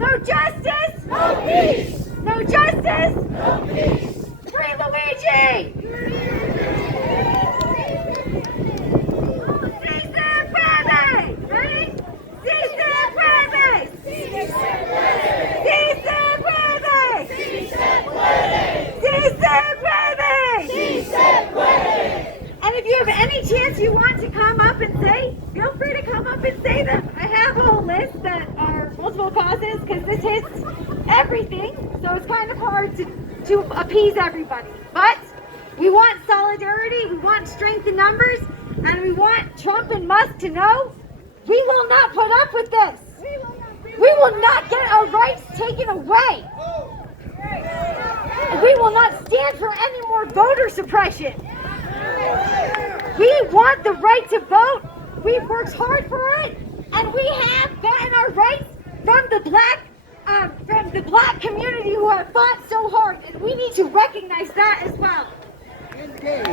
No justice. No peace. No justice. No peace. Free Luigi. Si se puede. Ready? Si se puede. Si se puede. Si se puede. Si se puede. Si se puede. Si se puede. And if you have any chance you want to come up and say, feel free to come up and say them. I have a whole list that are multiple causes because this hits everything, so it's kind of hard to appease everybody. But we want solidarity, we want strength in numbers, and we want Trump and Musk to know we will not put up with this. We will not get our rights taken away. We will not stand for any more voter suppression. We want the right to vote. We've worked hard for it, and we have gotten our rights from the black community who have fought so hard, and we need to recognize that as well. Engage.